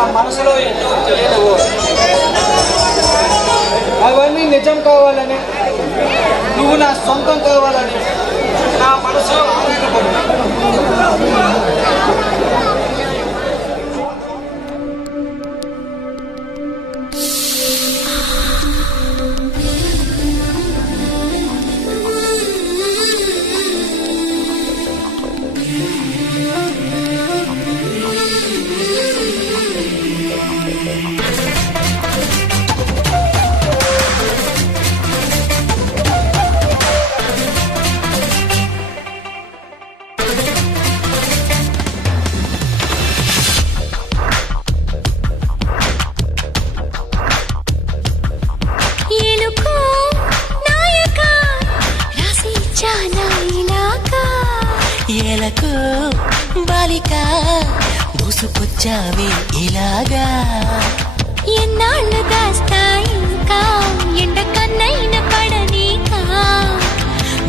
నా మనసులో ఎన్నో తెలియదు. అవన్నీ నిజం కావాలని, నువ్వు నా సొంతం కావాలని నా మనసులో ఆనందపడు. ఏలకు బాలిక దూసుకొచ్చావే ఇలాగా, ఎన్నాళ్ళు దాస్తా ఇంకా ఎండ కన్నైన పడనీకా.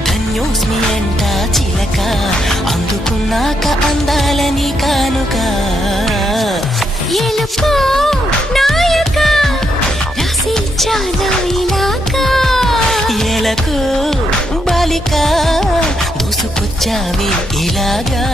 ధన్యోస్మి అంట చిలక, అందుకున్నాక అందాలని కానుక. ఎలుకో నాయక రాసి చాలా ఇలాగా, ఏలకు బాలిక దూసుకొచ్చావే ఇలాగా.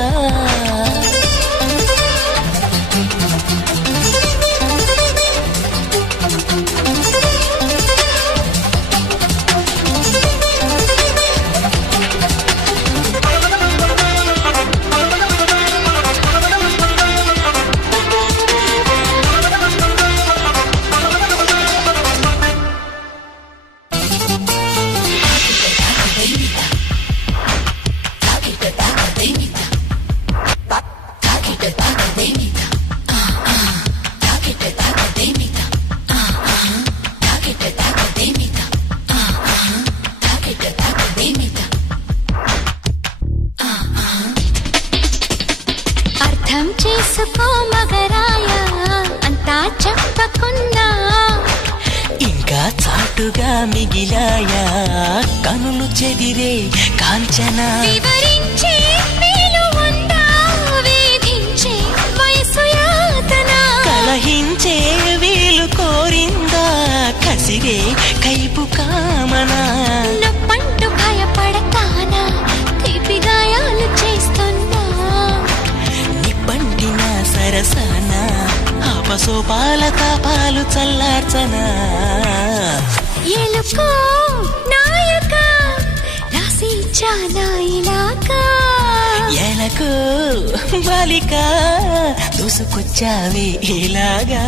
అర్థం చేసుకో మగరాయ, అంతా చెప్పకున్నా ఇంకా చాటుగా మిగిలాయా కనులు చెదిరే కాంచన. వివరించే వీలు ఉందా, వేధించే వయసు యాతన. కలహించే వీలు కోరిందా, కసిరే కైపు కామన. నొప్పంటూ భయపడతానా, తీపి గాయాలు చేస్తున్నా. నిప్పంటిన సరసన ఆపసోపాల తాపాలు చల్లార్చనా. ఎలుకో నాయక రాసి చాలా ఇలాగా, ఎలకు బాలిక దూసుకొచ్చావే ఇలాగా.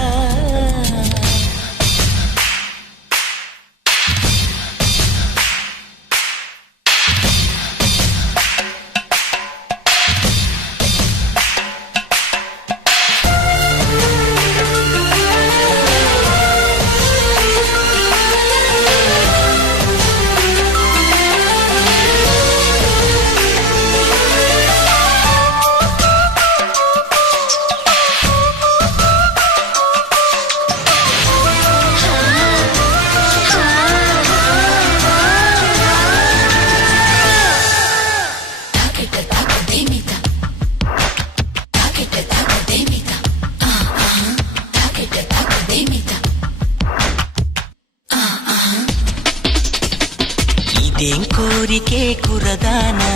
ఇదేం కోరికే కురదానా,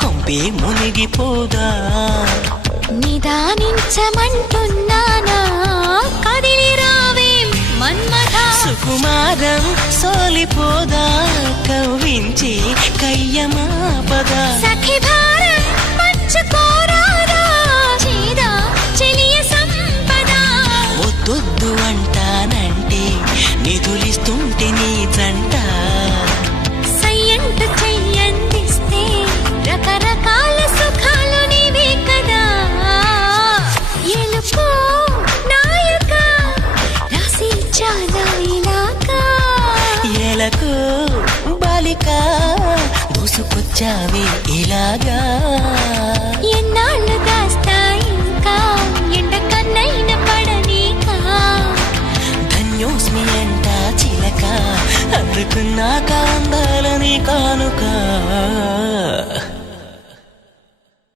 కొంపే మునిగిపోదా. నిదానించమంటున్నానా, కదిలి రావేం మన్మథ. సుకుమారం సోలిపోదా, కవ్వించే కయ్యమాపదా. సఖి భారం పంచుకోరాదా, చేదా చెలియ సంపద. వద్దొద్దు అంటానంటే నిధులిస్తుంటే నీ జంట. సయ్యంట చెయ్యందిస్తే రకరకాల సుఖాలు నీవే కదా. ఎలుకో నాయక రాసి చాలా ఇలాగా, ఎలకు బాలిక దూసుకొచ్చావే ఇలాగా. ఎన్నాళ్ళు దాస్తా ఇంకా ఎండ కన్నైన పడనీకా. ధన్యోస్మి అంట చిలక, అందుకున్నాక అందాలని కానుక.